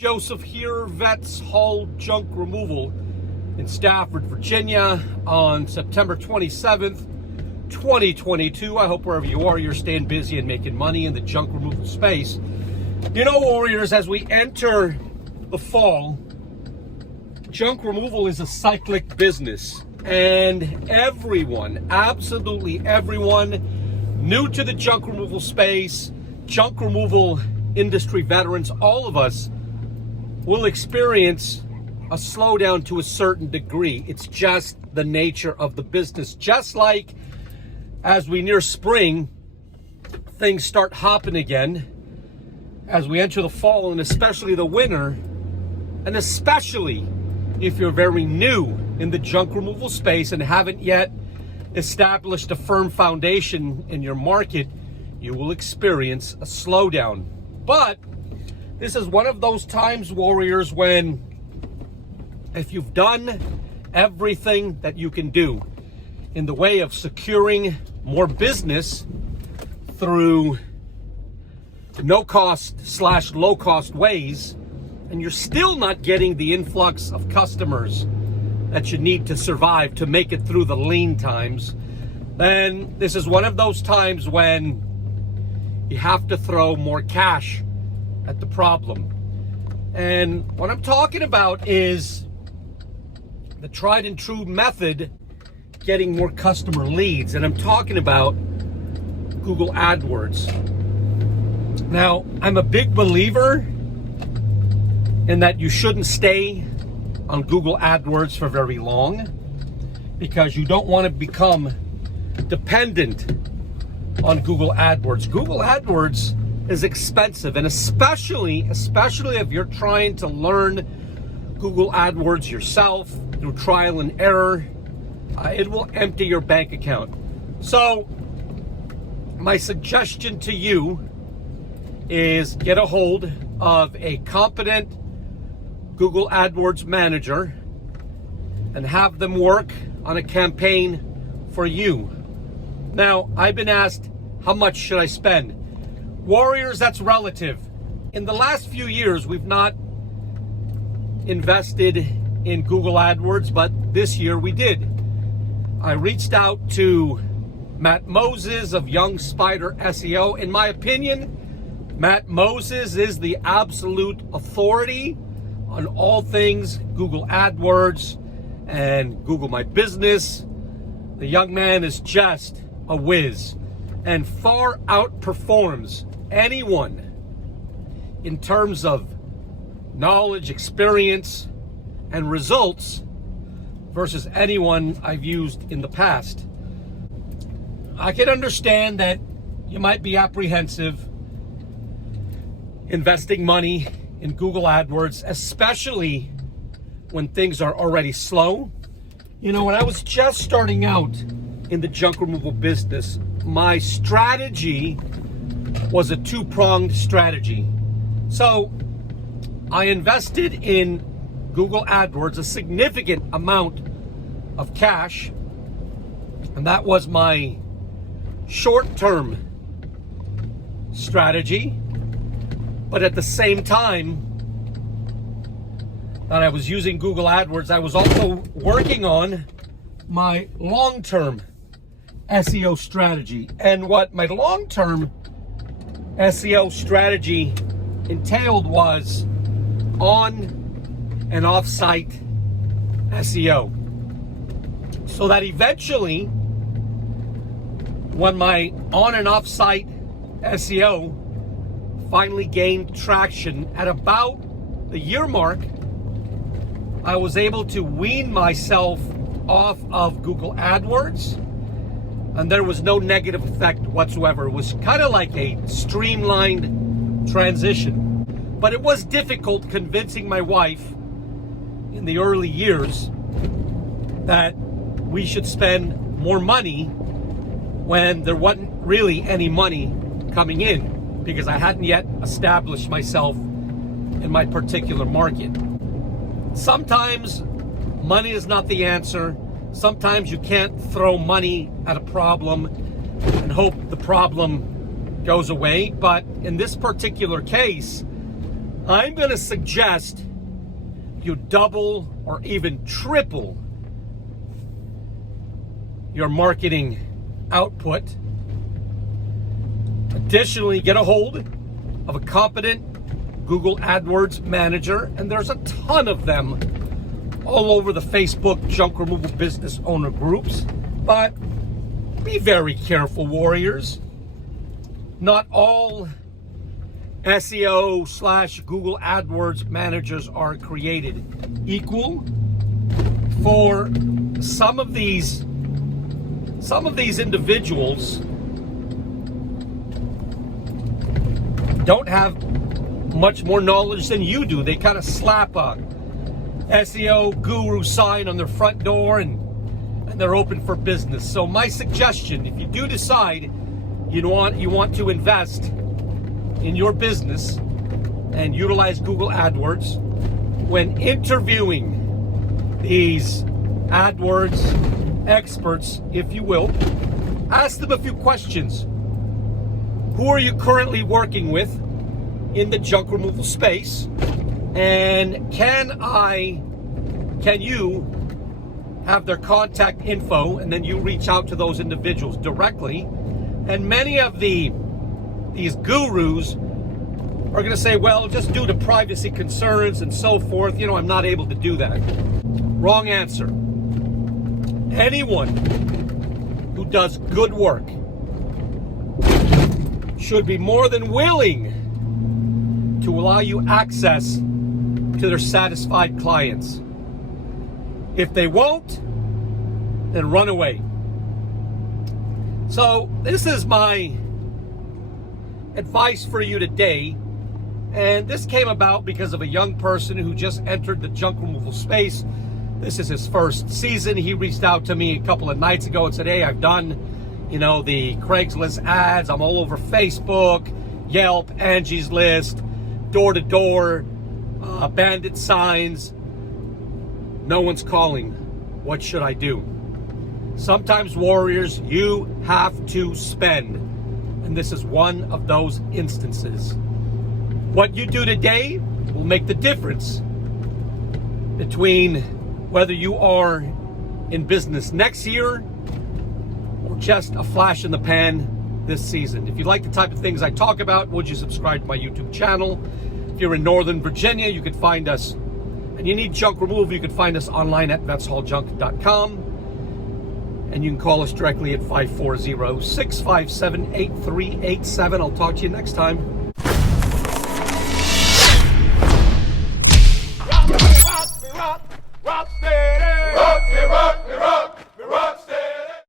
Joseph here, Vets Haul Junk Removal in Stafford, Virginia on September 27th, 2022. I hope wherever you are, you're staying busy and making money in the junk removal space. You know, warriors, as we enter the fall, junk removal is a cyclic business. And everyone, absolutely everyone new to the junk removal space, junk removal industry veterans, all of us will experience a slowdown to a certain degree. It's just the nature of the business. Just like as we near spring, things start hopping again. As we enter the fall and especially the winter, and especially if you're very new in the junk removal space and haven't yet established a firm foundation in your market, you will experience a slowdown. But this is one of those times, warriors, when if you've done everything that you can do in the way of securing more business through no-cost/low cost ways, and you're still not getting the influx of customers that you need to survive to make it through the lean times, then this is one of those times when you have to throw more cash at the problem. And what I'm talking about is the tried and true method, getting more customer leads. And I'm talking about Google AdWords. Now, I'm a big believer in that you shouldn't stay on Google AdWords for very long, because you don't want to become dependent on Google AdWords. Google AdWords is expensive, and especially if you're trying to learn Google AdWords yourself through trial and error, it will empty your bank account. So my suggestion to you is get a hold of a competent Google AdWords manager and have them work on a campaign for you. Now, I've been asked, how much should I spend? Warriors, that's relative. In the last few years, we've not invested in Google AdWords, but this year we did. I reached out to Matt Moses of Young Spider SEO. In my opinion, Matt Moses is the absolute authority on all things Google AdWords and Google My Business. The young man is just a whiz and far outperforms anyone in terms of knowledge, experience, and results versus anyone I've used in the past. I can understand that you might be apprehensive investing money in Google AdWords, especially when things are already slow. You know, when I was just starting out in the junk removal business, my strategy was a two-pronged strategy. So I invested in Google AdWords a significant amount of cash, and that was my short-term strategy. But at the same time that I was using Google AdWords, I was also working on my long-term SEO strategy. And what my long-term SEO strategy entailed was on and off-site SEO. So that eventually, when my on and off-site SEO finally gained traction at about the year mark, I was able to wean myself off of Google AdWords, and there was no negative effect whatsoever. It was kind of like a streamlined transition. But it was difficult convincing my wife in the early years that we should spend more money when there wasn't really any money coming in, because I hadn't yet established myself in my particular market. Sometimes money is not the answer. Sometimes you can't throw money at a problem and hope the problem goes away. But in this particular case, I'm going to suggest you double or even triple your marketing output. Additionally, get a hold of a competent Google AdWords manager, and there's a ton of them all over the Facebook junk removal business owner groups. But be very careful, warriors. Not all SEO / Google AdWords managers are created equal. For some of these individuals don't have much more knowledge than you do. They kind of slap a SEO guru sign on their front door and they're open for business. So my suggestion, if you do decide you want to invest in your business and utilize Google AdWords, when interviewing these AdWords experts, if you will, ask them a few questions. Who are you currently working with in the junk removal space? And can you have their contact info? And then you reach out to those individuals directly. And many of these gurus are going to say, well, just due to privacy concerns and so forth, I'm not able to do that. Wrong answer. Anyone who does good work should be more than willing to allow you access to their satisfied clients. If they won't, then run away. So this is my advice for you today. And this came about because of a young person who just entered the junk removal space. This is his first season. He reached out to me a couple of nights ago and said, hey, I've done, the Craigslist ads. I'm all over Facebook, Yelp, Angie's List, door-to-door, bandit signs. No one's calling. What should I do? Sometimes, warriors, you have to spend. And this is one of those instances. What you do today will make the difference between whether you are in business next year or just a flash in the pan this season. If you like the type of things I talk about, would you subscribe to my YouTube channel? If you're in Northern Virginia, you could find us, and you need junk removal, you can find us online at vetshalljunk.com. And you can call us directly at 540-657-8387. I'll talk to you next time. Rock me,